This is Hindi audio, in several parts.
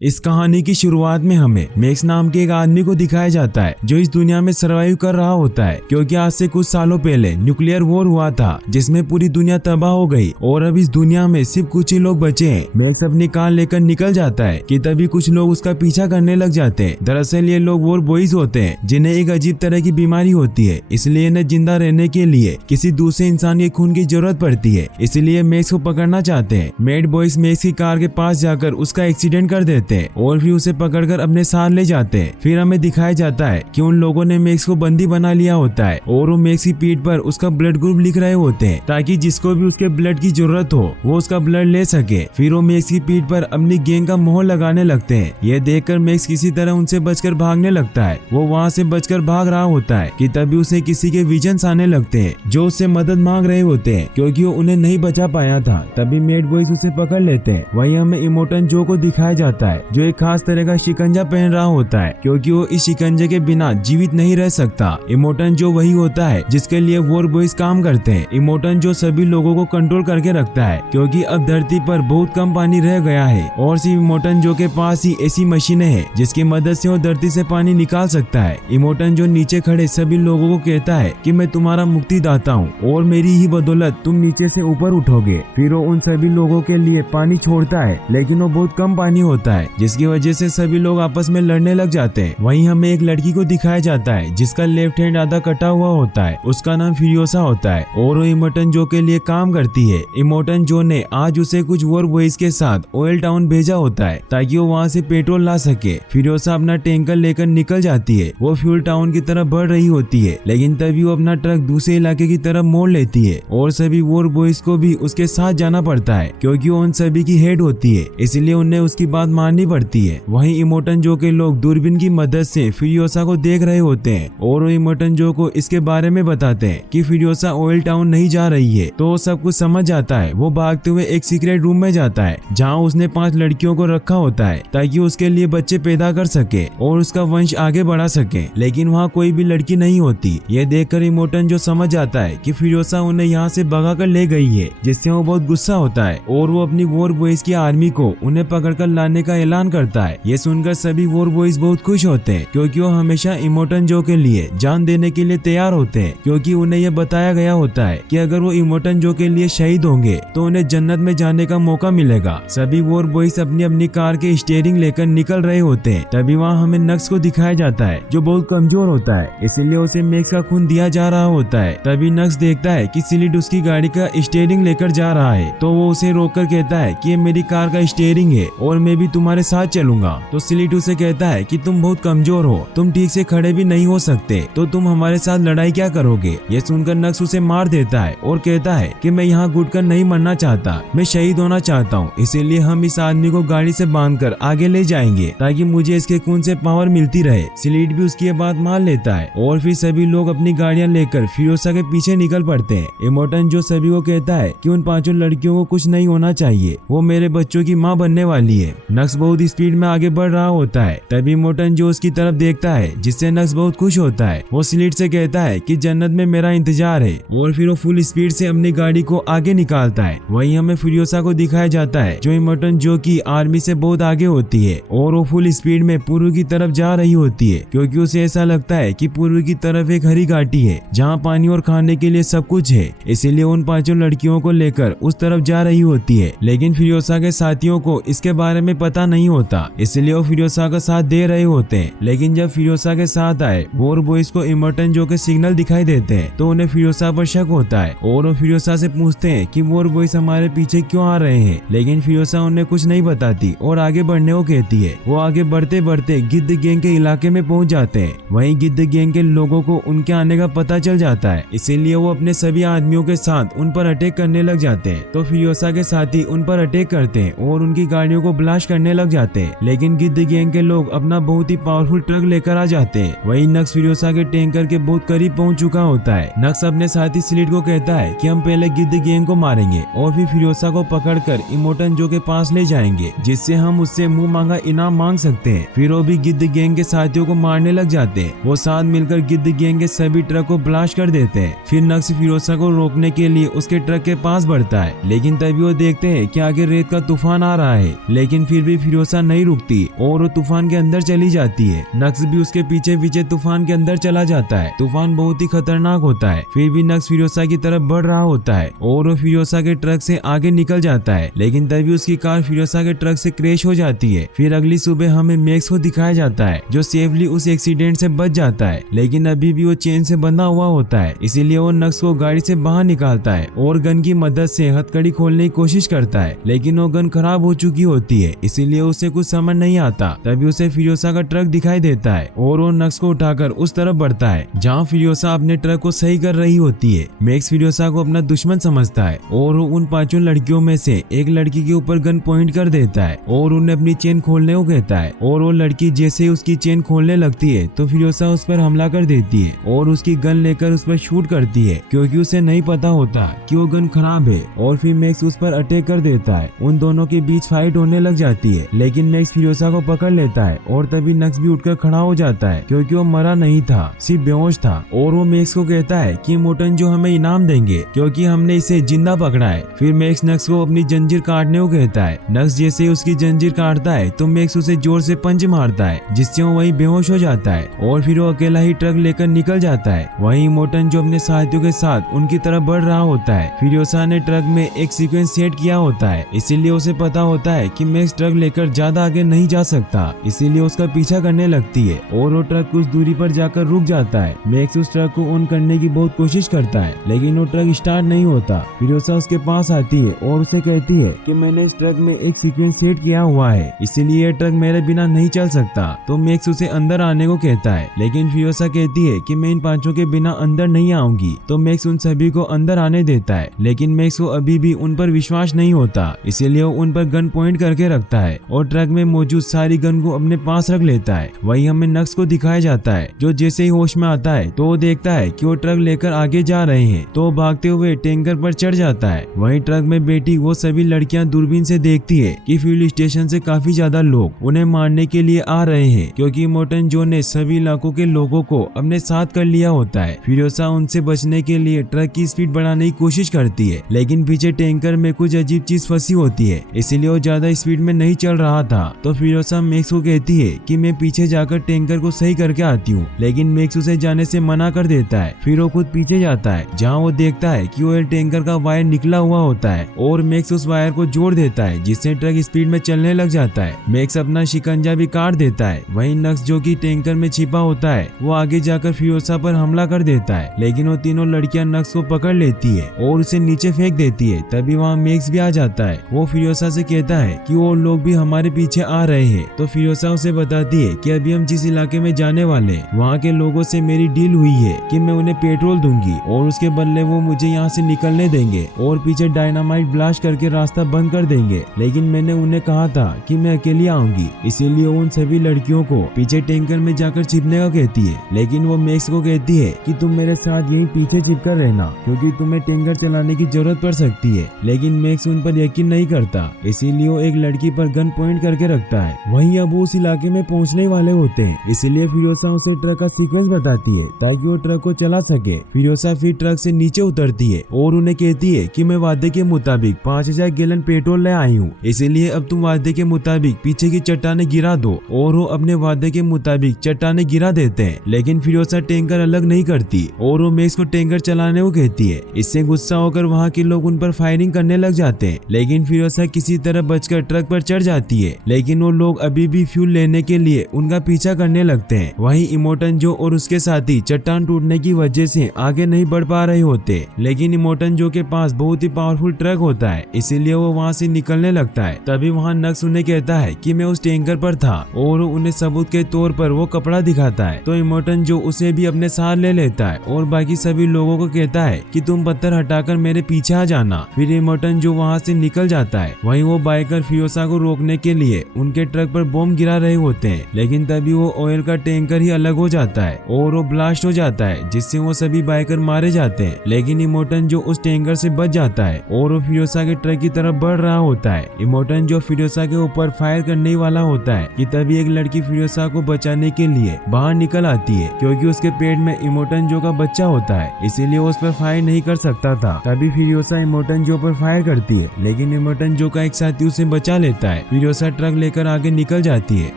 इस कहानी की शुरुआत में हमें मैक्स नाम के एक आदमी को दिखाया जाता है जो इस दुनिया में सर्वाइव कर रहा होता है, क्योंकि आज से कुछ सालों पहले न्यूक्लियर वॉर हुआ था जिसमें पूरी दुनिया तबाह हो गई और अब इस दुनिया में सिर्फ कुछ ही लोग बचे हैं। मैक्स अपनी कार लेकर निकल जाता है कि तभी कुछ लोग उसका पीछा करने लग जाते हैं। दरअसल ये लोग वॉर बॉयज होते हैं जिन्हें एक अजीब तरह की बीमारी होती है, इसलिए इन्हें जिंदा रहने के लिए किसी दूसरे इंसान के खून की जरूरत पड़ती है। इसलिए मैक्स को पकड़ना चाहते हैं। मैड बॉयज मैक्स की कार के पास जाकर उसका एक्सीडेंट कर देते हैं और फिर उसे पकड़कर अपने साथ ले जाते हैं। फिर हमें दिखाया जाता है कि उन लोगों ने मैक्स को बंदी बना लिया होता है और वो मैक्स की पीठ पर उसका ब्लड ग्रुप लिख रहे होते हैं ताकि जिसको भी उसके ब्लड की जरूरत हो वो उसका ब्लड ले सके। फिर वो मैक्स की पीठ पर अपनी गैंग का मोहर लगाने लगते हैं। यह देखकर मैक्स किसी तरह उनसे बचकर भागने लगता है। वो वहाँ से बचकर भाग रहा होता है कि तभी उसे किसी के विजन्स आने लगते हैं जो उससे मदद मांग रहे होते हैं क्योंकि वो उन्हें नहीं बचा पाया था। तभी मैड बॉयज उसे पकड़ लेते हैं। वहीं हमें इमोर्टल जो को दिखाया जाता है जो एक खास तरह का शिकंजा पहन रहा होता है क्योंकि वो इस शिकंजे के बिना जीवित नहीं रह सकता। इमोर्टल जो वही होता है जिसके लिए वॉर बॉयज काम करते हैं। इमोर्टल जो सभी लोगों को कंट्रोल करके रखता है क्योंकि अब धरती पर बहुत कम पानी रह गया है और सिर्फ इमोर्टल जो के पास ही ऐसी मशीनें हैं जिसकी मदद से वो धरती से पानी निकाल सकता है। इमोर्टल जो नीचे खड़े सभी लोगों को कहता है कि मैं तुम्हारा मुक्तिदाता हूँ और मेरी ही बदौलत तुम नीचे से ऊपर उठोगे। फिर वो उन सभी लोगों के लिए पानी छोड़ता है लेकिन वो बहुत कम पानी होता है जिसकी वजह से सभी लोग आपस में लड़ने लग जाते हैं। वहीं हमें एक लड़की को दिखाया जाता है जिसका लेफ्ट हैंड आधा कटा हुआ होता है। उसका नाम फ्यूरियोसा होता है और वो इमोर्टल जो के लिए काम करती है। इमोर्टल जो ने आज उसे कुछ वॉर बॉयज के साथ ऑयल टाउन भेजा होता है ताकि वो वहाँ से पेट्रोल ला सके। फ्यूरियोसा अपना टैंकर लेकर निकल जाती है। वो फ्यूल टाउन की तरफ बढ़ रही होती है लेकिन तभी वो अपना ट्रक दूसरे इलाके की तरफ मोड़ लेती है और सभी वॉर बॉयज को भी उसके साथ जाना पड़ता है क्योंकि वो उन सभी की हेड होती है, इसलिए उन्हें उसकी बात माननी पड़ती है। वहीं इमोर्टल जो के लोग दूरबीन की मदद से फ्यूरियोसा को देख रहे होते हैं और वो इमोर्टल जो को इसके बारे में बताते हैं कि फ्यूरियोसा ऑयल टाउन नहीं जा रही है। तो वो सब कुछ समझ जाता है। वो भागते हुए एक सीक्रेट रूम में जाता है जहाँ उसने 5 लड़कियों को रखा होता है ताकि उसके लिए बच्चे पैदा कर सके और उसका वंश आगे बढ़ा सके, लेकिन वहाँ कोई भी लड़की नहीं होती। ये देखकर इमोर्टल जो समझ जाता है कि फ्यूरियोसा उन्हें यहाँ से भगा कर ले गई है, जिससे वो बहुत गुस्सा होता है और वो अपनी वॉर बॉयज की आर्मी को उन्हें पकड़कर लाने का ऐलान करता है। ये सुनकर सभी वॉर बॉयज बहुत खुश होते हैं क्योंकि वो हमेशा इमोर्टल जो के लिए जान देने के लिए तैयार होते हैं क्योंकि उन्हें यह बताया गया होता है कि अगर वो इमोर्टल जो के लिए शहीद होंगे तो उन्हें जन्नत में जाने का मौका मिलेगा। सभी वॉर बॉयज अपनी अपनी कार के स्टीयरिंग लेकर निकल रहे होते हैं। तभी वहाँ हमें नक्स को दिखाया जाता है जो बहुत कमजोर होता है, इसीलिए उसे मैक्स का खून दिया जा रहा होता है। तभी नक्स देखता है कि सिलिड उसकी गाड़ी का स्टीयरिंग लेकर जा रहा है तो वो उसे रोककर कहता है कि ये मेरी कार का स्टीयरिंग है और मैं भी तुम्हारे साथ चलूंगा। तो सिलिड उसे कहता है कि तुम बहुत कमजोर हो, तुम ठीक से खड़े भी नहीं हो सकते, तो तुम हमारे साथ लड़ाई क्या करोगे। ये सुनकर नक्स उसे मार देता है और कहता है कि मैं यहाँ घुटकर नहीं मरना चाहता, मैं शहीद होना चाहता हूँ, इसीलिए हम इस आदमी को गाड़ी से बांधकर आगे ले जाएंगे ताकि मुझे इसके खून से पावर मिलती रहे। सिलिड भी उसकी बात मान लेता है और फिर सभी लोग अपनी गाड़ियां लेकर फ्यूरियोसा के पीछे निकल पड़ते हैं। इमोर्टल जो सभी को कहता है कि उन 5 लड़कियों को कुछ नहीं होना चाहिए, वो मेरे बच्चों की माँ बनने वाली है। नक्स बहुत स्पीड में आगे बढ़ रहा होता है। तभी इमोर्टल जो उसकी तरफ देखता है जिससे नक्स बहुत खुश होता है। वो सिलिड से कहता है कि जन्नत में मेरा इंतजार है और फिर वो फुल स्पीड से अपनी गाड़ी को आगे निकालता है। वहीं हमें फ्यूरियोसा को दिखाया जाता है जो इमोर्टल जो की आर्मी से बहुत आगे होती है और वो फुल स्पीड में पूर्व की तरफ जा रही होती है क्योंकि उसे ऐसा लगता है कि पूर्व की तरफ एक हरी घाटी है जहाँ पानी और खाने के लिए सब कुछ है, इसीलिए उन 5 लड़कियों को लेकर उस तरफ जा रही होती है। लेकिन फ्यूरियोसा के साथियों को इसके बारे में पता नहीं होता, इसलिए वो फ्यूरियोसा का साथ दे रहे होते हैं। लेकिन जब फ्यूरियोसा के साथ आए वॉर बॉयज को इमोर्टल जो के सिग्नल दिखाई देते हैं तो उन्हें फ्यूरियोसा पर शक होता है और वो फ्यूरियोसा से पूछते हैं कि वॉर बॉयज हमारे पीछे क्यों आ रहे हैं। लेकिन फ्यूरियोसा उन्हें कुछ नहीं बताती और आगे बढ़ने को कहती है। वो आगे बढ़ते बढ़ते गिद्ध गैंग के इलाके में पहुंच जाते हैं। वहीं गिद्ध गैंग के लोगों को उनके आने का पता चल जाता है, इसीलिए वो अपने सभी आदमियों के साथ उन पर अटैक करने लग जाते हैं। तो फ्यूरियोसा के साथी उन पर अटैक करते हैं और उनकी गाड़ियों को ब्लास्ट करने लग जाते हैं। लेकिन गिद्ध गैंग के लोग अपना बहुत ही पावरफुल ट्रक लेकर आ जाते हैं। वहीं नक्स फ्यूरियोसा के टैंकर के बहुत करीब पहुंच चुका होता है। नक्स अपने साथी सिलिड को कहता है कि हम पहले गिद्ध गैंग को मारेंगे और फिर फ्यूरियोसा को पकड़कर इमोर्टल जो के पास ले जाएंगे जिससे हम उससे मुंह मांगा इनाम मांग सकते हैं। फिर वो भी गिद्ध गैंग के साथियों को मारने लग जाते हैं। वो साथ मिलकर गिद्ध गैंग के सभी ट्रक को ब्लास्ट कर देते हैं। फिर नक्स फ्यूरियोसा को रोकने के लिए उसके ट्रक के पास बढ़ता है, लेकिन तभी वो देखते हैं कि आगे रेत का तूफान आ रहा है। लेकिन फिर भी फिरोसा नहीं रुकती और वो तूफान के अंदर चली जाती है। नक्स भी उसके पीछे पीछे तूफान के अंदर चला जाता है। तूफान बहुत ही खतरनाक होता है, फिर भी नक्स फिरोसा की तरफ बढ़ रहा होता है और वो फिरोसा के ट्रक से आगे निकल जाता है, लेकिन तभी उसकी कार फिरोसा के ट्रक से क्रैश हो जाती है। फिर अगली सुबह हमें मैक्स को दिखाया जाता है जो सेफली उस एक्सीडेंट से बच जाता है, लेकिन अभी भी वो चेन से बंधा हुआ होता है। इसीलिए वो नक्स को गाड़ी से बाहर निकालता है और गन की मदद से हथकड़ी खोलने की कोशिश करता है, लेकिन वो गन खराब हो चुकी होती है, इसीलिए उसे कुछ समझ नहीं आता। तभी उसे फिरोसा का ट्रक दिखाई देता है और वो नक्स को उठाकर उस तरफ बढ़ता है जहाँ फिरोसा अपने ट्रक को सही कर रही होती है। मैक्स फिरोसा को अपना दुश्मन समझता है और वो उन 5 लड़कियों में से एक लड़की के ऊपर गन पॉइंट कर देता है और उन्हें अपनी चेन खोलने को कहता है। और वो लड़की जैसे उसकी चेन खोलने लगती है तो फिरोसा उस पर हमला कर देती है और उसकी गन लेकर उस पर शूट करती है, क्योंकि उसे नहीं पता होता कि वो गन खराब है। और फिर मैक्स उस पर अटैक कर देता है। उन दोनों के बीच फाइट होने लग जाती है, लेकिन मैक्स फिरोसा को पकड़ लेता है और तभी नक्स भी उठकर खड़ा हो जाता है, क्योंकि वो मरा नहीं था, सिर्फ बेहोश था। और वो मैक्स को कहता है कि इमोर्टन जो हमें इनाम देंगे क्योंकि हमने इसे जिंदा पकड़ा है। फिर मैक्स नक्स को अपनी जंजीर काटने को कहता है। नक्स जैसे उसकी जंजीर काटता है तो मैक्स उसे जोर से पंच मारता है, जिससे वो वही बेहोश हो जाता है और फिर वो अकेला ही ट्रक लेकर निकल जाता है। वहीं इमोर्टन जो अपने साथियों के साथ उनकी तरफ बढ़ रहा होता है। फिरोसा ने ट्रक में एक सीक्वेंस सेट किया होता है, इसीलिए उसे पता होता है कि मैक्स ट्रक लेकर ज्यादा आगे नहीं जा सकता, इसीलिए उसका पीछा करने लगती है और वो ट्रक कुछ दूरी पर जाकर रुक जाता है। मैक्स उस ट्रक को ऑन करने की बहुत कोशिश करता है, लेकिन वो ट्रक स्टार्ट नहीं होता। फिरोसा उसके पास आती है और उसे कहती है कि मैंने इस ट्रक में एक सीक्वेंस सेट किया हुआ है, इसीलिए ये ट्रक मेरे बिना नहीं चल सकता। तो मैक्स उसे अंदर आने को कहता है, लेकिन फिरोसा कहती है कि मैं इन 5 के बिना अंदर नहीं आऊंगी। तो मैक्स उन सभी को अंदर आने देता है, लेकिन मैक्स को अभी भी उन पर विश्वास नहीं होता, इसीलिए वो उन पर गन पॉइंट करके रखता है और ट्रक में मौजूद सारी गन को अपने पास रख लेता है। वही हमें नक्स को दिखाया जाता है जो जैसे ही होश में आता है तो वो देखता है कि वो ट्रक लेकर आगे जा रहे हैं, तो वो भागते हुए टैंकर पर चढ़ जाता है। वहीं ट्रक में बैठी वो सभी लड़कियां दूरबीन से देखती है कि फ्यूल स्टेशन से काफी ज्यादा लोग उन्हें मारने के लिए आ रहे हैं, क्योंकि इमोर्टन जो ने सभी इलाकों के लोगों को अपने साथ कर लिया होता है। फिरोसा उनसे बचने के लिए ट्रक की स्पीड बढ़ाने की कोशिश करती है, लेकिन पीछे टैंकर में कुछ अजीब चीज फंसी होती है, इसीलिए वो ज्यादा स्पीड में नहीं चल रहा था। तो फिरोसा मैक्स को कहती है कि मैं पीछे जाकर टैंकर को सही करके आती हूँ, लेकिन मैक्स उसे जाने से मना कर देता है। फिर वो खुद पीछे जाता है जहाँ वो देखता है कि ऑयल टैंकर का वायर निकला हुआ होता है और मैक्स उस वायर को जोड़ देता है, जिससे ट्रक स्पीड में चलने लग जाता है। मैक्स अपना शिकंजा भी काट देता है। वहीं नक्स जो कि टैंकर में छिपा होता है वो आगे जाकर फिरोसा पर हमला कर देता है, लेकिन वो तीनों लड़कियां नक्स को पकड़ लेती है और उसे नीचे फेंक देती है। तभी वहाँ मैक्स भी आ जाता है। वो फिरोसा से कहता है कि वो लोग भी हमारे पीछे आ रहे हैं। तो फिरोसा उसे बताती है कि अभी हम जिस इलाके में जाने वाले वहाँ के लोगों से मेरी डील हुई है कि मैं उन्हें पेट्रोल दूंगी और उसके बदले वो मुझे यहाँ से निकलने देंगे और पीछे डायनामाइट ब्लास्ट करके रास्ता बंद कर देंगे। लेकिन मैंने उन्हें कहा था कि मैं अकेली आऊंगी, इसीलिए उन सभी लड़कियों को पीछे टैंकर में जाकर छिपने का कहती है। लेकिन वो मैक्स को कहती है कि तुम मेरे साथ यहीं पीछे छिपकर रहना, क्योंकि तुम्हें टैंकर चलाने की जरूरत पड़ सकती है। लेकिन मैक्स उन पर यकीन नहीं करता, इसीलिए वो एक लड़की पर गन पॉइंट करके रखता है। वहीं अब वो उस इलाके में पहुंचने वाले होते हैं, इसलिए फिरोसा उसे ट्रक का सीक्वेंस बताती है ताकि वो ट्रक को चला सके। फिरोसा फिर ट्रक से नीचे उतरती है और उन्हें कहती है कि मैं वादे के मुताबिक 5000 गैलन पेट्रोल ले आई हूँ, इसीलिए अब तुम वादे के मुताबिक पीछे की चट्टाने गिरा दो। और वो अपने वादे के मुताबिक चट्टाने गिरा देते हैं, लेकिन फिरोसा टैंकर अलग नहीं करती और वो मैक्स को टैंकर चलाने को कहती है। इससे गुस्सा होकर वहाँ के लोग उन पर फायरिंग करने लग जाते हैं, लेकिन फिरोसा किसी तरह बचकर ट्रक पर चढ़ जाती है। लेकिन वो लोग अभी भी फ्यूल लेने के लिए उनका पीछा करने लगते हैं। वहीं इमोर्टन जो और उसके साथी चट्टान टूटने की वजह से आगे नहीं बढ़ पा रहे होते, लेकिन इमोर्टन जो के पास बहुत ही पावरफुल ट्रक होता है, इसीलिए वो वहाँ से निकलने लगता है। तभी वहाँ नक्स उन्हें कहता है कि मैं उस टैंकर पर था और उन्हें सबूत के तौर पर वो कपड़ा दिखाता है। तो इमोर्टन जो उसे भी अपने साथ ले लेता है और बाकी सभी लोगों को कहता है कि तुम पत्थर हटाकर मेरे पीछे आ जाना। फिर इमोर्टन जो वहाँ से निकल जाता है। वहीं वो बाइकर फिरोसा को रोकने के लिए उनके ट्रक पर बम गिरा रहे होते हैं, लेकिन तभी वो ऑयल का टैंकर ही अलग हो जाता है और वो ब्लास्ट हो जाता है, जिससे वो सभी बाइकर मारे जाते हैं। लेकिन इमोर्टन जो उस टैंकर से बच जाता है और वो फिरोसा के ट्रक की तरफ बढ़ रहा होता है। इमोर्टन जो फिरोसा के ऊपर फायर करने वाला होता है कि तभी एक लड़की फिरोसा को बचाने के लिए बाहर निकल आती है, क्योंकि उसके पेट में इमोर्टन जो का बच्चा होता है, इसीलिए वो उस पर फायर नहीं कर सकता था। तभी फिरोसा इमोर्टन जो पर फायर करती है, लेकिन इमोर्टन जो का एक साथी उसे बचा लेता है। फिर फिरोसा ट्रक लेकर आगे निकल जाती है।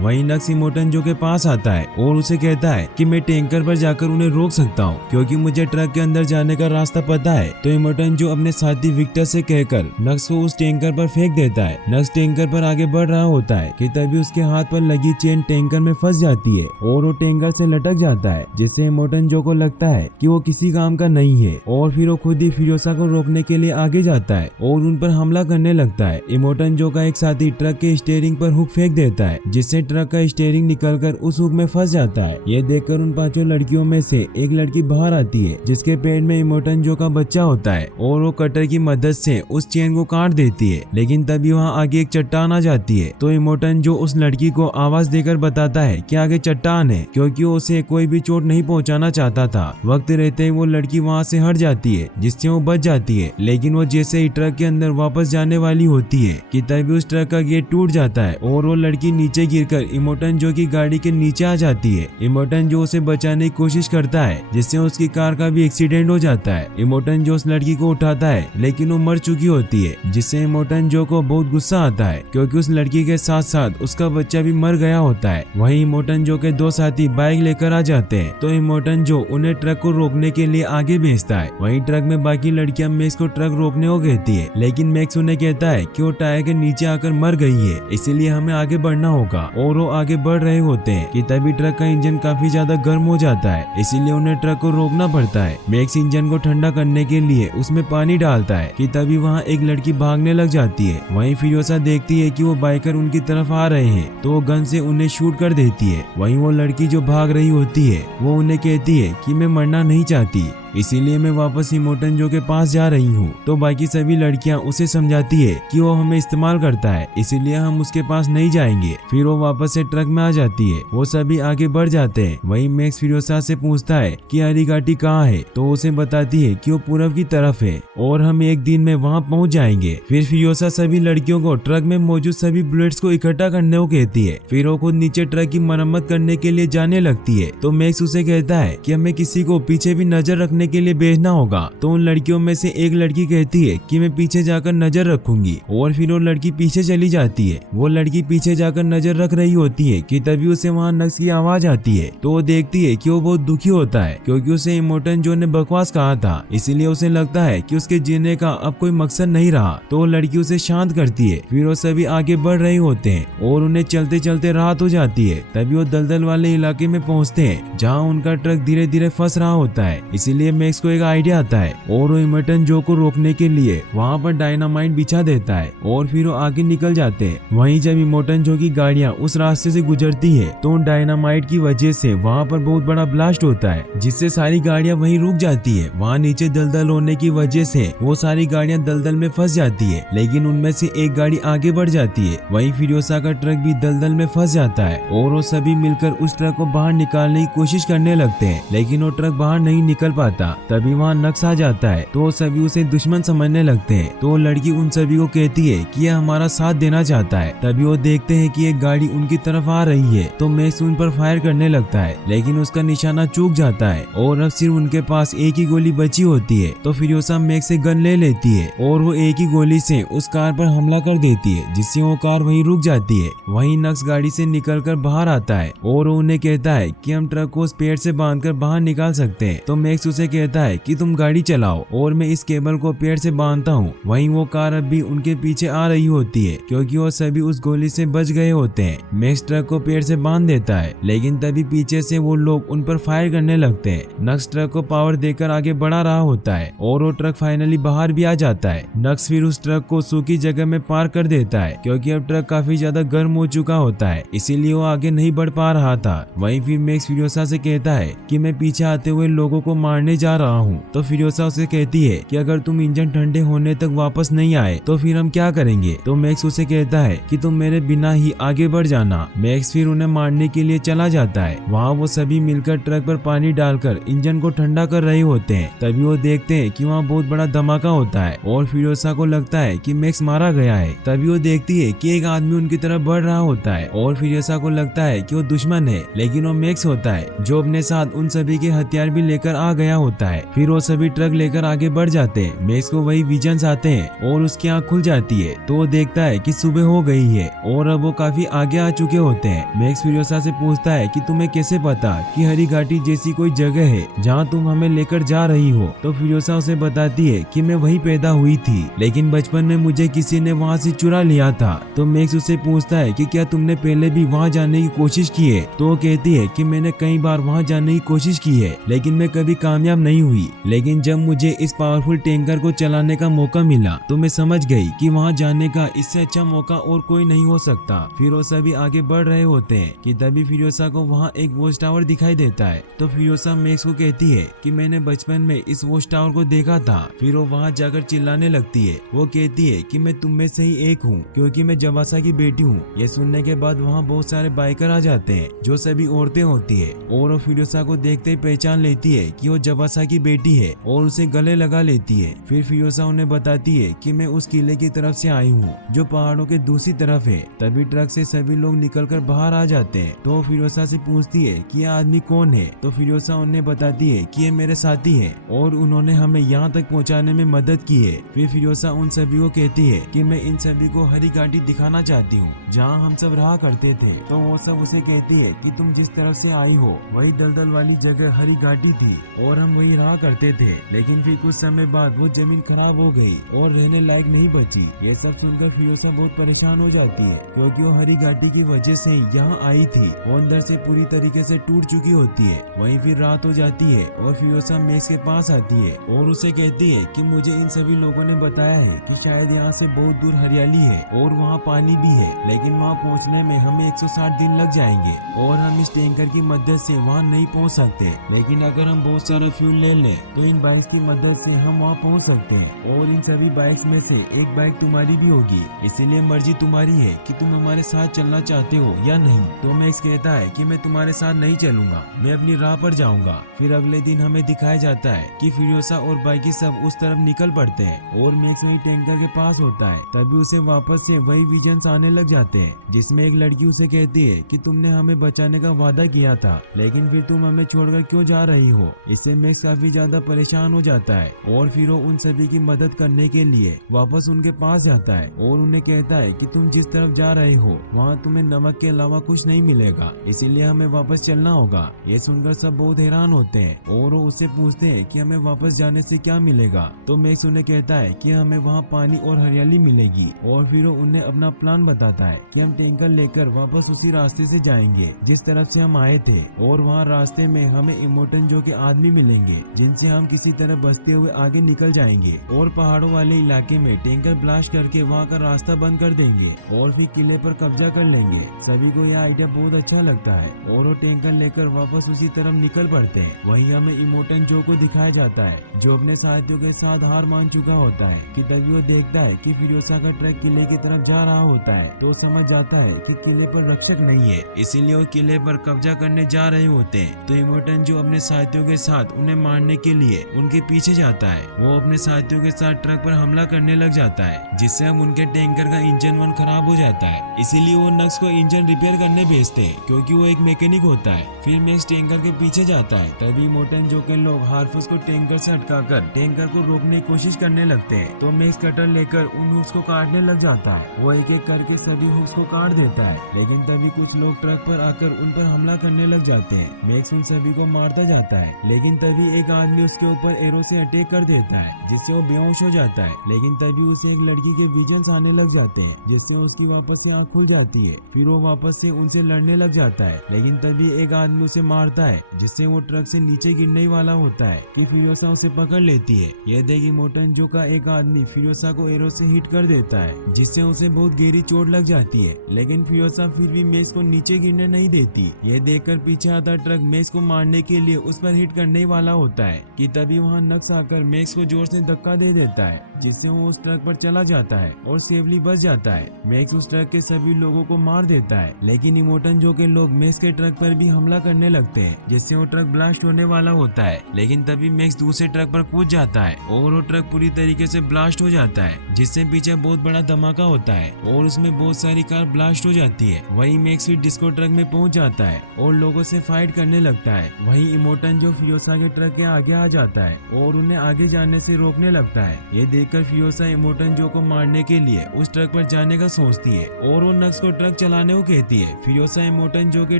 वहीं नक्स इमोटन जो के पास आता है और उसे कहता है कि मैं टैंकर पर जाकर उन्हें रोक सकता हूँ क्योंकि मुझे ट्रक के अंदर जाने का रास्ता पता है। तो इमोटन जो अपने साथी विक्टर से कहकर नक्स को उस टैंकर पर फेंक देता है। नक्स टैंकर पर आगे बढ़ रहा होता है कि तभी उसके हाथ पर लगी चेन टैंकर में फंस जाती है और वो टैंकर से लटक जाता है, जिससे इमोटन जो को लगता है कि वो किसी काम का नहीं है और फिर वो खुद ही फिरोसा को रोकने के लिए आगे जाता है और उन पर हमला करने लगता है। इमोटन जो का एक साथी ट्रक के स्टीयरिंग पर हुक फेंक देता है, जिससे ट्रक का स्टीयरिंग निकलकर उस हुक में फंस जाता है। ये देखकर उन 5 लड़कियों में से एक लड़की बाहर आती है, जिसके पेट में इमोटन जो का बच्चा होता है और वो कटर की मदद से उस चेन को काट देती है। लेकिन तभी वहाँ आगे एक चट्टान आ जाती है, तो इमोटन जो उस लड़की को आवाज देकर बताता है कि आगे चट्टान है, क्योंकि वो उसे कोई भी चोट नहीं पहुंचाना चाहता था। वक्त रहते ही वो लड़की वहाँ से हट जाती है, जिससे वो बच जाती है। लेकिन वो जैसे ही ट्रक के अंदर वापस जाने वाली होती है कि तभी उस ट्रक का गेट टूट जाता है और वो लड़की नीचे गिरकर इमोटन जो की गाड़ी के नीचे आ जाती है। इमोटन जो उसे बचाने की कोशिश करता है, जिससे उसकी कार का भी एक्सीडेंट हो जाता है। इमोटन जो उस लड़की को उठाता है, लेकिन वो मर चुकी होती है, जिससे इमोटन जो को बहुत गुस्सा आता है क्योंकि उस लड़की के साथ साथ उसका बच्चा भी मर गया होता है। वहीं इमोटन जो के 2 साथी बाइक लेकर आ जाते हैं, तो इमोटन जो उन्हें ट्रक को रोकने के लिए आगे भेजता है। वहीं ट्रक में बाकी लड़कियां मैक्स को ट्रक रोकने को कहती है, लेकिन मैक्स उन्हें कहता है कि वो टायर के नीचे आकर मर गई है, इसीलिए हमें आगे बढ़ना होगा। और वो आगे बढ़ रहे होते हैं कि तभी ट्रक का इंजन काफी ज्यादा गर्म हो जाता है, इसीलिए उन्हें ट्रक को रोकना पड़ता है। मैक्स इंजन को ठंडा करने के लिए उसमें पानी डालता है कि तभी वहाँ एक लड़की भागने लग जाती है। वहीं फिरोसा देखती है कि वो बाइकर उनकी तरफ आ रहे हैं, तो वो गन से उन्हें शूट कर देती है। वहीं वो लड़की जो भाग रही होती है, वो उन्हें कहती है कि मैं मरना नहीं चाहती, इसीलिए मैं वापस इमोटन जो के पास जा रही हूँ। तो बाकी सभी लड़कियां उसे समझाती है कि वो हमें इस्तेमाल करता है, इसीलिए हम उसके पास नहीं जाएंगे। फिर वो वापस से ट्रक में आ जाती है। वो सभी आगे बढ़ जाते हैं। वहीं मैक्स फिरोसा से पूछता है कि अरिगाटी कहाँ है, तो उसे बताती है कि वो पूरब की तरफ है और हम एक दिन में वहाँ पहुँच जाएंगे। फिर फिरोसा सभी लड़कियों को ट्रक में मौजूद सभी बुलेट्स को इकट्ठा करने को कहती है। फिर वो खुद नीचे ट्रक की मरम्मत करने के लिए जाने लगती है। तो मैक्स उसे कहता है कि हमें किसी को पीछे भी नजर रखने के लिए भेजना होगा। तो उन लड़कियों में से एक लड़की कहती है कि मैं पीछे जाकर नजर रखूंगी, और फिर वो लड़की पीछे चली जाती है। वो लड़की पीछे जाकर नजर रख रही होती है कि तभी उसे वहाँ नक्स की आवाज आती है। तो वो देखती है कि वो बहुत दुखी होता है क्योंकि उसे इमोटन जो ने बकवास कहा था, इसीलिए उसे लगता है कि उसके जीने का अब कोई मकसद नहीं रहा। तो वो लड़की उसे शांत करती है। फिर वो सभी आगे बढ़ रहे होते हैं और उन्हें चलते चलते रात हो जाती है। तभी वो दलदल वाले इलाके में पहुँचते हैं जहाँ उनका ट्रक धीरे धीरे फंस रहा होता है। इसीलिए मैक्स को एक आइडिया आता है और वो इमोटन जो को रोकने के लिए वहाँ पर डायनामाइट बिछा देता है और फिर वो आगे निकल जाते हैं। वहीं जब इमोटन जो की गाड़ियाँ उस रास्ते से गुजरती है, तो उन डायनामाइट की वजह से वहाँ पर बहुत बड़ा ब्लास्ट होता है, जिससे सारी गाड़ियाँ वहीं रुक जाती है। वहाँ नीचे दलदल होने की वजह से वो सारी गाड़ियाँ दलदल में फंस जाती है, लेकिन उनमें से एक गाड़ी आगे बढ़ जाती है। वहीं फिरोसा का ट्रक भी दलदल में फंस जाता है और वो सभी मिलकर उस ट्रक को बाहर निकालने की कोशिश करने लगते हैं, लेकिन वो ट्रक बाहर नहीं निकल पाता। तभी वहाँ नक्स आ जाता है, तो सभी उसे दुश्मन समझने लगते हैं। तो लड़की उन सभी को कहती है कि यह हमारा साथ देना चाहता है। तभी वो देखते हैं कि एक गाड़ी उनकी तरफ आ रही है, तो मैक्स उन पर फायर करने लगता है, लेकिन उसका निशाना चूक जाता है और अब सिर्फ उनके पास एक ही गोली बची होती है। तो फिरोसा मैक्स से गन ले लेती है और वो एक ही गोली से उस कार पर हमला कर देती है, जिससे वो कार वहीं रुक जाती है। वहीं नक्स गाड़ी से निकलकर बाहर आता है और वो उन्हें कहता है कि हम ट्रक को उस पेड़ से बांधकर बाहर निकाल सकते हैं। तो मैक्स उसे कहता है कि तुम गाड़ी चलाओ और मैं इस केबल को पेड़ से बांधता हूँ। वहीं वो कार अब भी उनके पीछे आ रही होती है क्योंकि वो सभी उस गोली से बच गए होते हैं। मैक्स ट्रक को पेड़ से बांध देता है, लेकिन तभी पीछे से वो लोग उन पर फायर करने लगते हैं। नक्स ट्रक को पावर देकर आगे बढ़ा रहा होता है और वो ट्रक फाइनली बाहर भी आ जाता है। नक्स फिर उस ट्रक को सूखी जगह में पार कर देता है क्योंकि अब ट्रक काफी ज्यादा गर्म हो चुका होता है, इसीलिए वो आगे नहीं बढ़ पा रहा था। वहीं फिर मैक्स फिरोसा से कहता है कि मैं पीछे आते हुए लोगों को मारने जा रहा हूँ। तो फिरोसा उसे कहती है कि अगर तुम इंजन ठंडे होने तक वापस नहीं आए तो फिर हम क्या करेंगे। तो मैक्स उसे कहता है कि तुम मेरे बिना ही आगे बढ़ जाना। मैक्स फिर उन्हें मारने के लिए चला जाता है। वहाँ वो सभी मिलकर ट्रक पर पानी डालकर इंजन को ठंडा कर रहे होते हैं। तभी वो देखते हैं कि वहाँ बहुत बड़ा धमाका होता है और फिरोसा को लगता है कि मैक्स मारा गया है। तभी वो देखती है कि एक आदमी उनकी तरफ बढ़ रहा होता है और फिरोसा को लगता है कि वो दुश्मन है, लेकिन वो मैक्स होता है जो अपने साथ उन सभी के हथियार भी लेकर आ गया होता है। होता है। फिर वो सभी ट्रक लेकर आगे बढ़ जाते हैं। मैक्स को वही विजन्स आते हैं और उसकी आंख खुल जाती है तो वो देखता है कि सुबह हो गई है और अब वो काफी आगे आ चुके होते हैं। मैक्स फ्यूरियोसा से पूछता है कि तुम्हें कैसे पता कि हरी घाटी जैसी कोई जगह है जहाँ तुम हमें लेकर जा रही हो। तो फ्यूरियोसा उसे बताती है कि मैं वहीं पैदा हुई थी, लेकिन बचपन में मुझे किसी ने वहाँ से चुरा लिया था। तो मैक्स उससे पूछता है कि क्या तुमने पहले भी वहाँ जाने की कोशिश की है। तो वो कहती है कि मैंने कई बार वहाँ जाने की कोशिश की है, लेकिन मैं कभी कामयाब नहीं हुई। लेकिन जब मुझे इस पावरफुल टैंकर को चलाने का मौका मिला तो मैं समझ गई कि वहाँ जाने का इससे अच्छा मौका और कोई नहीं हो सकता। फिर वो सभी आगे बढ़ रहे होते हैं कि तभी फ्यूरियोसा को वहाँ एक वॉच टावर दिखाई देता है। तो फ्यूरियोसा मैक्स को कहती है कि मैंने बचपन में इस वॉच टावर को देखा था। फिर वो वहाँ जाकर चिल्लाने लगती है। वो कहती है कि मैं तुम में से ही एक हूँ क्योंकि मैं जवासा की बेटी हूँ। ये सुनने के बाद वहाँ बहुत सारे बाइकर आ जाते हैं जो सभी औरतें होती है और वो फ्यूरियोसा को देखते ही पहचान लेती है कि वो जवासा की बेटी है और उसे गले लगा लेती है। फिर फ्यूरियोसा उन्हें बताती है कि मैं उस किले की तरफ से आई हूँ जो पहाड़ों के दूसरी तरफ है। तभी ट्रक से सभी लोग निकलकर बाहर आ जाते हैं। तो वो फ्यूरियोसा से पूछती है कि यह आदमी कौन है। तो फ्यूरियोसा उन्हें बताती है कि ये मेरे साथी है और उन्होंने हमें यहाँ तक पहुँचाने में मदद की है। फिर फ्यूरियोसा उन सभी को कहती है कि मैं इन सभी को हरी घाटी दिखाना चाहती हूँ जहाँ हम सब रहा करते थे। तो वो सब उसे कहती है कि तुम जिस तरफ से आई हो वही दलदल वाली जगह हरी घाटी थी और हम वही रहा करते थे, लेकिन फिर कुछ समय बाद वो जमीन खराब हो गई और रहने लायक नहीं बची। ये सब सुनकर फ्यूरियोसा बहुत परेशान हो जाती है क्योंकि वो हरी घाटी की वजह से यहाँ आई थी और अंदर से पूरी तरीके से टूट चुकी होती है। वहीं फिर रात हो जाती है और फ्यूरियोसा मैक्स के पास आती है और उसे कहती है कि मुझे इन सभी लोगों ने बताया है कि शायद यहाँ से बहुत दूर हरियाली है और वहाँ पानी भी है, लेकिन वहाँ पहुँचने में हमें 160 दिन लग जाएंगे और हम इस टैंकर की मदद से वहाँ नहीं पहुँच सकते। लेकिन अगर हम बहुत सारा फ्यूल ले लें तो इन बाइक्स की मदद से हम वहाँ पहुँच सकते हैं और इन सभी बाइक्स में से एक बाइक तुम्हारी भी होगी, इसीलिए मर्जी तुम्हारी है कि तुम हमारे साथ चलना चाहते हो या नहीं। तो मैक्स कहता है कि मैं तुम्हारे साथ नहीं चलूंगा, मैं अपनी राह पर जाऊंगा। फिर अगले दिन हमें दिखाया जाता है कि फ्यूरियोसा और बाइकी सब उस तरफ निकल पड़ते हैं और मैक्स वही टैंकर के पास होता है। तभी उसे वापस से वही विजन्स आने लग जाते हैं जिसमें एक लड़की उसे कहती है कि तुमने हमें बचाने का वादा किया था, लेकिन फिर तुम हमें छोड़कर क्यों जा रही हो। इससे मैक्स काफी ज्यादा परेशान हो जाता है और फिर वो उन सभी की मदद करने के लिए वापस उनके पास जाता है और उन्हें कहता है कि तुम जिस तरफ जा रहे हो वहाँ तुम्हें नमक के अलावा कुछ नहीं मिलेगा, इसीलिए हमें वापस चलना होगा। ये सुनकर सब बहुत हैरान होते हैं और वो उससे पूछते हैं कि हमें वापस जाने से क्या मिलेगा। तो मैक्स उन्हें कहता है कि हमें वहाँ पानी और हरियाली मिलेगी और फिर वो उन्हें अपना प्लान बताता है कि हम टैंकर लेकर वापस उसी रास्ते से जाएंगे जिस तरफ से हम आए थे और वहाँ रास्ते में हमें इमोर्टल जो के आदमी मिलेंगे जिनसे हम किसी तरह बचते हुए आगे निकल जाएंगे और पहाड़ों वाले इलाके में टैंकर ब्लास्ट करके वहाँ का रास्ता बंद कर देंगे और फिर किले पर कब्जा कर लेंगे। सभी को यह आइडिया बहुत अच्छा लगता है और वो टैंकर लेकर वापस उसी तरफ निकल पड़ते हैं। वहीं हमें इमोर्टल जो को दिखाया जाता है जो अपने साथियों के साथ हार मान चुका होता है कि तभी वो देखता है कि फ्यूरियोसा का ट्रक किले की तरफ जा रहा होता है तो समझ जाता है कि किले पर रक्षक नहीं है, इसीलिए वो किले पर कब्जा करने जा रहे होते हैं। तो इमोर्टल जो अपने साथियों के साथ उन्हें मारने के लिए उनके पीछे जाता है। वो अपने साथियों के साथ ट्रक पर हमला करने लग जाता है जिससे हम उनके टैंकर का इंजन वन खराब हो जाता है, इसीलिए वो नक्स को इंजन रिपेयर करने भेजते हैं क्योंकि वो एक मैकेनिक होता है। फिर मैक्स टैंकर के पीछे जाता है। तभी इमोर्टल जो के लोग हार्फूस को टैंकर से हटकाकर टैंकर को रोकने की कोशिश करने लगते हैं। तो मैक्स कटर लेकर उन हुक्स को काटने लग जाता है। वो एक एक करके सभी हुक्स को काट देता है, लेकिन तभी कुछ लोग ट्रक पर आकर उन पर हमला करने लग जाते हैं। मैक्स उन सभी को मारता जाता है, लेकिन तभी एक आदमी उसके ऊपर एरो से अटैक कर देता है जिससे वो बेहोश हो जाता है। लेकिन तभी उसे एक लड़की के विजन्स आने लग जाते हैं जिससे उसकी वापस से आँख खुल जाती है। फिर वो वापस से उनसे लड़ने लग जाता है, लेकिन तभी एक आदमी उसे मारता है जिससे वो ट्रक से नीचे गिरने वाला होता है कि फ्यूरियोसा उसे पकड़ लेती है। यह देख इमोर्टल जो का एक आदमी फ्यूरियोसा को एरो से हिट कर देता है जिससे उसे बहुत गहरी चोट लग जाती है, लेकिन फ्यूरियोसा फिर भी मैक्स को नीचे गिरने नहीं देती। यह देखकर पीछे आता ट्रक मैक्स को मारने के लिए उस पर हिट करने वाला होता है कि तभी वहाँ नक्स आकर मैक्स को जोर से धक्का दे देता है जिससे वो उस ट्रक पर चला जाता है और सेफली बच जाता है। मैक्स उस ट्रक के सभी लोगों को मार देता है, लेकिन इमोर्टल जो के लोग मैक्स के ट्रक पर भी हमला करने लगते हैं जिससे वो ट्रक ब्लास्ट होने वाला होता है। लेकिन तभी मैक्स दूसरे ट्रक पर कूद जाता है और वो ट्रक पूरी तरीके से ब्लास्ट हो जाता है जिससे पीछे बहुत बड़ा धमाका होता है और उसमें बहुत सारी कार ब्लास्ट हो जाती है। वही मैक्स फिर डिस्को ट्रक में पहुंच जाता है और लोगों से फाइट करने लगता है। वही इमोर्टल जो फ्यूरियोसा के ट्रक के आगे आ जाता है और उन्हें आगे जाने से रोकने लगता है। ये देखकर फियोसा इमोटन जो को मारने के लिए उस ट्रक पर जाने का सोचती है और वो नक्स को ट्रक चलाने को कहती है। फियोसा इमोटन जो के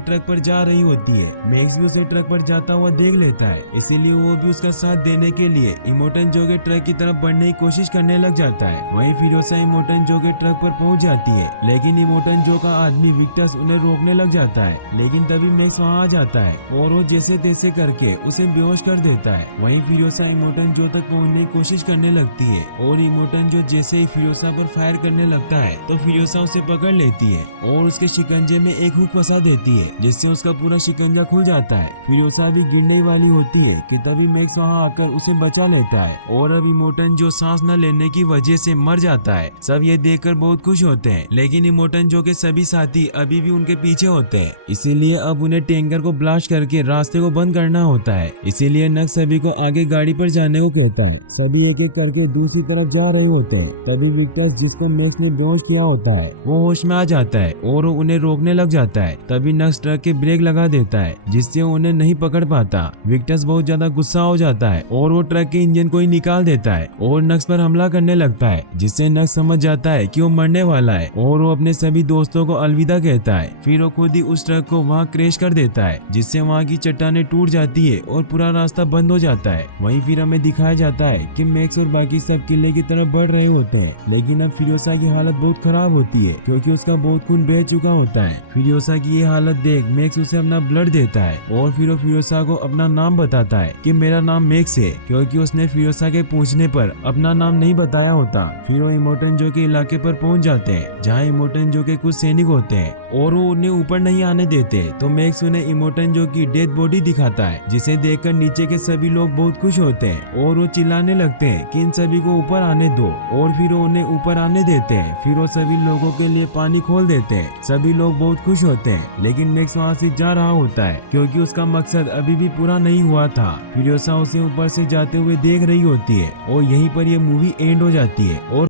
ट्रक पर जा रही होती है। मैक्स भी उसे ट्रक पर जाता हुआ देख लेता है, इसीलिए वो भी उसका साथ देने के लिए इमोटन जो के ट्रक की तरफ बढ़ने की कोशिश करने लग जाता है। वहीं फियोसा इमोटन जो के ट्रक पर पहुंच जाती है, लेकिन इमोटन जो का आदमी विक्टस उन्हें रोकने लग जाता है। लेकिन तभी मैक्स वहां आ जाता है और वो जैसे तैसे करके उसे बेहोश कर देता है। वहीं फियोसा इमोटन जो तक पहुंचने की कोशिश करने लगती है और इमोटन जो जैसे ही फियोसा पर फायर करने लगता है तो फियोसा उसे पकड़ लेती है और उसके शिकंजे में एक हुक फंसा देती है, जिससे उसका पूरा शिकंजा खुल जाता है। फियोसा भी गिरने वाली होती है कि तभी मैक्स वहां आकर उसे बचा लेता है और अब इमोटन जो सांस न लेने की वजह से मर जाता है। सब ये देखकर बहुत खुश होते हैं, लेकिन इमोटन जो के सभी साथी अभी भी उनके पीछे होते हैं, इसीलिए अब उन्हें टैंकर को ब्लास्ट करके रास्ते को बंद करना होता है। इसीलिए नक्स सभी को आगे गाड़ी पर जाने को कहता है। सभी एक एक करके दूसरी तरफ जा रहे होते हैं। तभी विक्टस जिसको मैक्स ने बेहोश किया होता है वो होश में आ जाता है और उन्हें रोकने लग जाता है। तभी नक्स ट्रक के ब्रेक लगा देता है, जिससे उन्हें नहीं पकड़ पाता। विक्टस बहुत ज्यादा गुस्सा हो जाता है और वो ट्रक के इंजन को ही निकाल देता है और नक्स पर हमला करने लगता है, जिससे नक्स समझ जाता है कि वो मरने वाला है और वो अपने सभी दोस्तों को अलविदा कहता है। फिर वो खुद ही उस ट्रक को वहाँ क्रैश कर देता है, जिससे वहाँ की चट्टानें टूट जाती है और पूरा रास्ता बंद हो जाता है। वहीं फिर हमें दिखाया जाता है कि मैक्स और बाकी सब किले की तरफ बढ़ रहे होते हैं, लेकिन अब फियोसा की हालत बहुत खराब होती है क्योंकि उसका बहुत खून बह चुका होता है। फियोसा की ये हालत देख मैक्स उसे अपना ब्लड देता है और फिर वो फियोसा को अपना नाम बताता है कि मेरा नाम मैक्स है, क्योंकि उसने फियोसा के पूछने पर अपना नाम नहीं बताया होता। फिर वो इमोटन जो के इलाके पर पहुंच जाते हैं, जहाँ इमोटन जो के कुछ सैनिक होते हैं और वो उन्हें ऊपर नहीं आने देते। तो मैक्स उन्हें इमोटन जो की डेड बॉडी दिखाता है, जिसे देखकर नीचे के सभी लोग बहुत खुश होते हैं और वो चिल्लाने लगते हैं कि इन सभी को ऊपर आने दो, और फिर वो उन्हें ऊपर आने देते हैं। फिर वो सभी लोगों के लिए पानी खोल देते हैं। सभी लोग बहुत खुश होते हैं, लेकिन मैक्स वहाँ से जा रहा होता है क्योंकि उसका मकसद अभी भी पूरा नहीं हुआ था। फियोसा उसे ऊपर से जाते हुए देख रही होती है और यहीं पर ये मूवी एंड हो जाती है। और